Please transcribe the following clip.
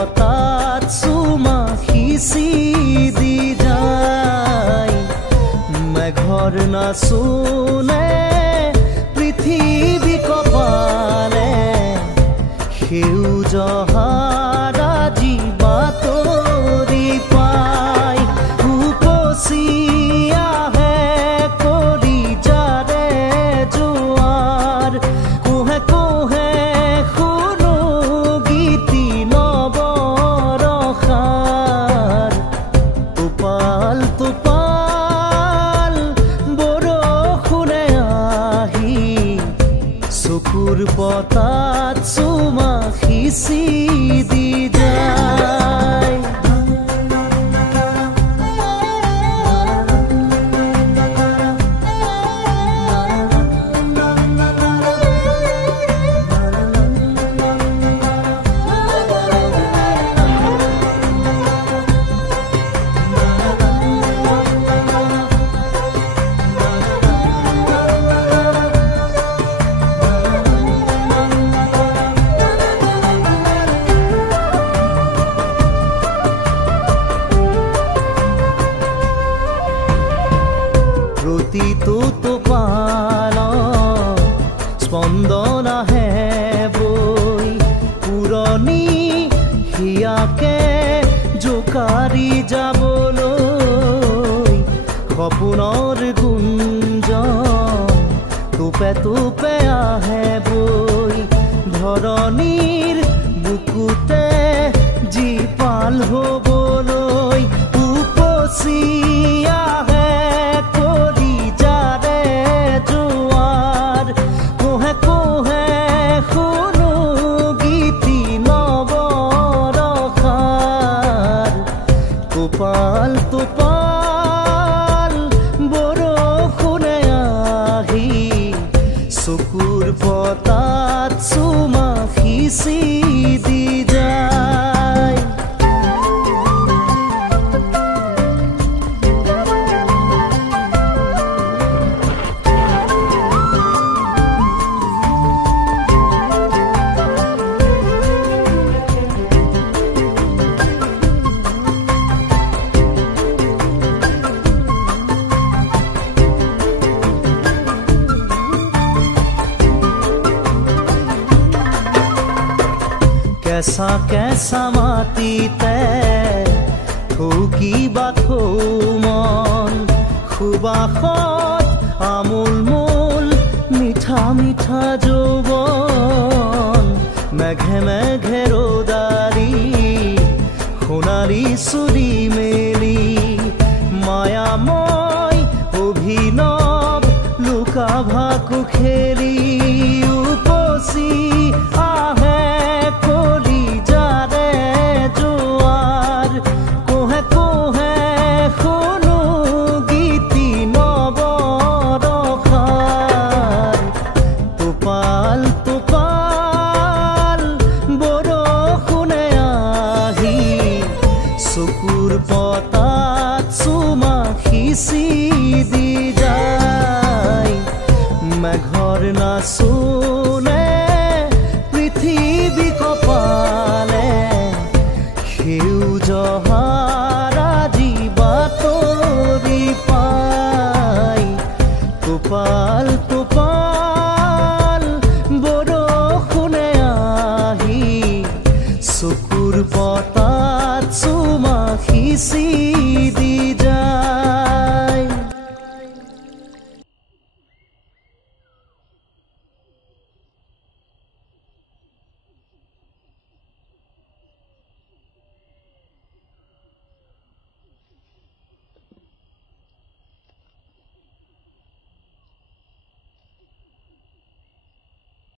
পতাত চুমা সিঁচি দি যায় মেঘৰ নাচোনে পৃথিৱী কপালে সেউজ হাৰা জীৱাতৰি পায় উপচি আহে কৰি যাৰে জোৱাৰ কোহে কোহে শুনো গীতি নৱৰসাৰ টোপাল টোপাল বৰষুণে আহি চকুৰ পতাত চুমা সিঁচি দি যায় প্ৰতিটো টোপাল স্পন্দন আহে বৈ পুৰণি হিয়াকে জোকাৰি যাবলৈ সপোনৰ গুঞ্জন টোপে টোপে আহে বৈ ধৰণিৰ বুকুতে জীপাল হ'বলৈ উপচি আহে কৰি যাৰে জোৱাৰ কোহে কোহে শুনো গীতি নৱৰসাৰ টোপাল টোপাল বৰষুণে আহি চকুৰ পতাত চুমা সিঁচি দি যায় কেঁচা কেঁচা মাটিতে থৌকিবা থৌ মন সুবাসত আমোল মোল মিঠা মিঠা যৌৱন মেঘে মেঘে ৰ'দাৰি সোণালী চুৰি মেলি মায়াময় অভিনৱ লুকা ভাকু খেলি উপচি আহে কৰি যাৰে জোৱাৰ কোহে কোহে শুনো গীতি নৱৰসাৰ টোপাল টোপাল বৰষুণে আহি চকুৰ পতাত চুমা সিঁচি দি যায় মেঘৰ নাচোনে পৃথিৱী কপালে সেউজ